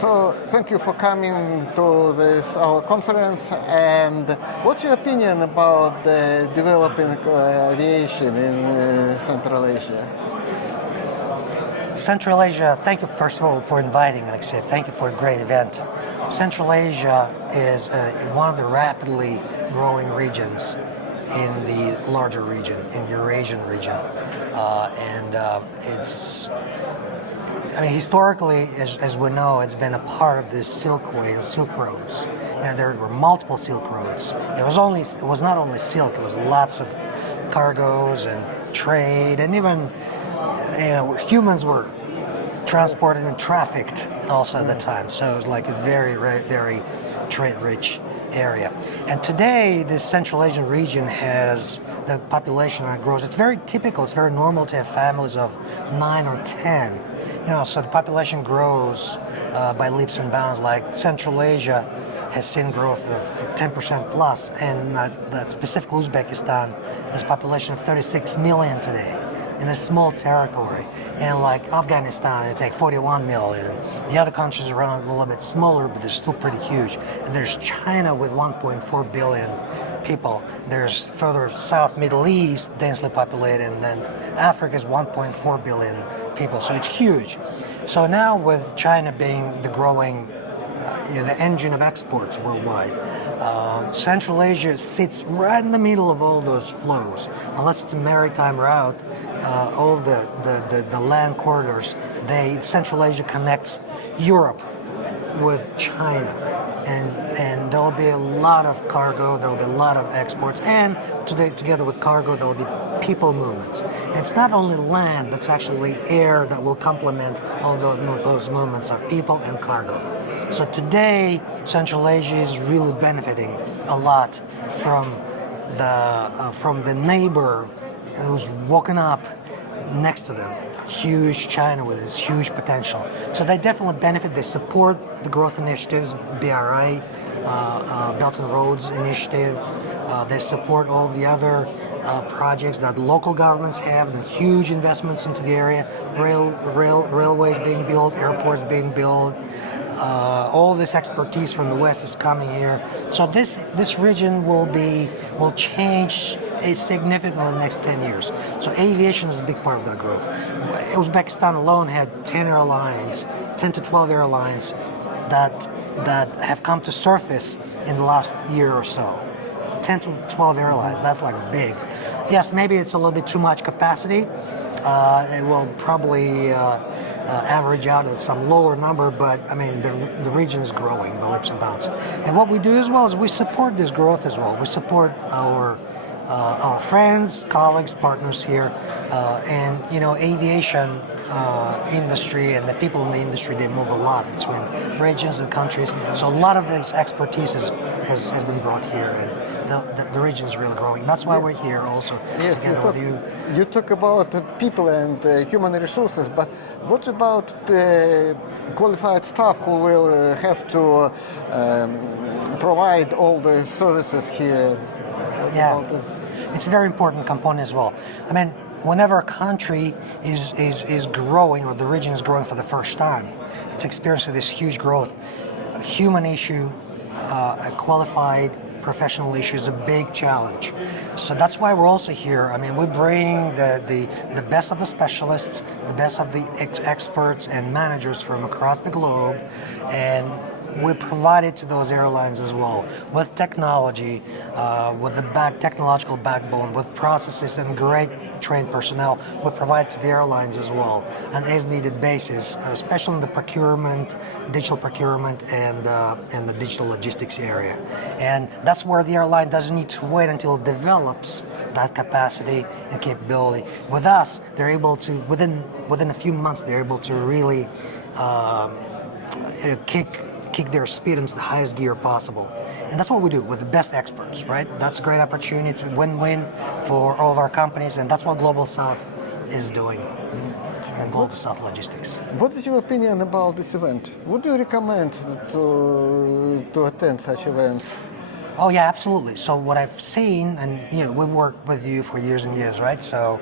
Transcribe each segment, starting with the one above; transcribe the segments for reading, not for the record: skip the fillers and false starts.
So thank you for coming to this our conference. And what's your opinion about the developing aviation in Central Asia? Central Asia, thank you first of all for inviting, Alexei. Thank you for a great event. Central Asia is one of the rapidly growing regions in the larger region, in the Eurasian region. Historically, as we know, it's been a part of the Silk Way or Silk Roads. And there were multiple Silk Roads. It was not only silk, it was lots of cargoes and trade, and even humans were transported and trafficked also at the time. So it was like a very, very, very trade-rich area. And today, this Central Asian region has the population that grows. It's very typical, it's very normal to have families of 9 or 10. So the population grows by leaps and bounds. Like Central Asia has seen growth of 10% plus, and that specific Uzbekistan has a population of 36 million today in a small territory. And like Afghanistan, it takes 41 million. The other countries around a little bit smaller, but they're still pretty huge. And there's China with 1.4 billion people. There's further south, Middle East, densely populated, and then Africa is 1.4 billion people. So it's huge. So now with China being the growing, the engine of exports worldwide, Central Asia sits right in the middle of all those flows. Unless it's a maritime route, all the land corridors, Central Asia connects Europe with China. And there'll be a lot of cargo, there'll be a lot of exports, and together with cargo, there'll be people movements. And it's not only land, but it's actually air that will complement all those movements of people and cargo. So today, Central Asia is really benefiting a lot from the neighbor who's woken up next to them. Huge China with its huge potential. So they definitely benefit. They support the growth initiatives, BRI, Belt and Roads Initiative. They support all the other projects that local governments have, and huge investments into the area. Railways being built, airports being built. All this expertise from the West is coming here. So this region will change significantly in the next 10 years. So aviation is a big part of that growth. Uzbekistan alone had 10 to 12 airlines that have come to surface in the last year or so. 10 to 12 airlines, that's like big. Yes, maybe it's a little bit too much capacity. It will probably average out at some lower number, but the region is growing by leaps and bounds. And what we do as well is we support this growth as well. We support our friends, colleagues, partners here, and aviation industry and the people in the industry, they move a lot between regions and countries. So a lot of this expertise has been brought here, and the region is really growing. That's why we're here also together with you. You talk about people and human resources, but what about qualified staff who will have to provide all the services here? It's a very important component as well. Whenever a country is growing, or the region is growing for the first time, it's experiencing this huge growth. A human issue, a qualified professional issue is a big challenge. So that's why we're also here. We bring the best of the specialists, the best of the experts and managers from across the globe, and we provide it to those airlines as well with technology, with the technological backbone, with processes and great trained personnel. We provide to the airlines as well on as needed basis, especially in the procurement, digital procurement, and the digital logistics area. And that's where the airline doesn't need to wait until it develops that capacity and capability. With us, they're able to within a few months they're able to really kick their speed into the highest gear possible. And that's what we do with the best experts, right? That's a great opportunity. It's a win-win for all of our companies, and that's what Global South is doing. Global South Logistics. What is your opinion about this event? Would you recommend to attend such events? Oh yeah, absolutely. So what I've seen, and we've worked with you for years and years, right? So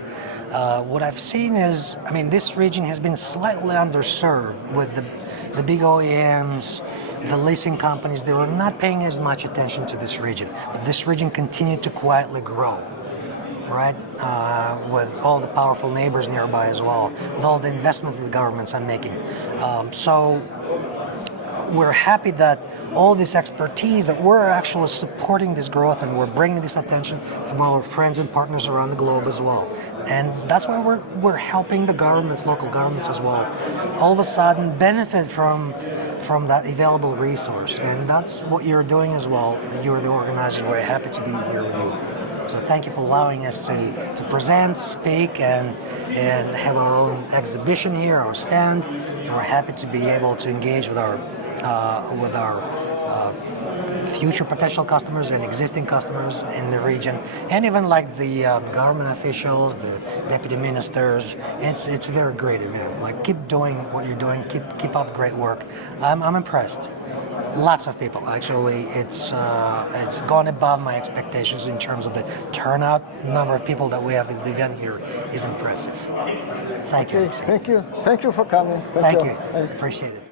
what I've seen is, this region has been slightly underserved with the big OEMs, the leasing companies, they were not paying as much attention to this region. But this region continued to quietly grow, right? With all the powerful neighbors nearby as well, with all the investments that the governments are making. So we're happy that all this expertise, that we're actually supporting this growth and we're bringing this attention from our friends and partners around the globe as well. And that's why we're helping the governments, local governments as well, all of a sudden benefit from that available resource. And that's what you're doing as well. You're the organizer. We're happy to be here with you. So thank you for allowing us to present, speak, and have our own exhibition here, our stand. So we're happy to be able to engage with our future potential customers and existing customers in the region, and even like the government officials, the deputy ministers. It's a very great event. Like, keep doing what you're doing. Keep up great work. I'm impressed. Lots of people, actually. It's gone above my expectations in terms of the turnout. Number of people that we have at the event here is impressive. Thank you, Alexei. Thank you for coming. Thank you. Appreciate it.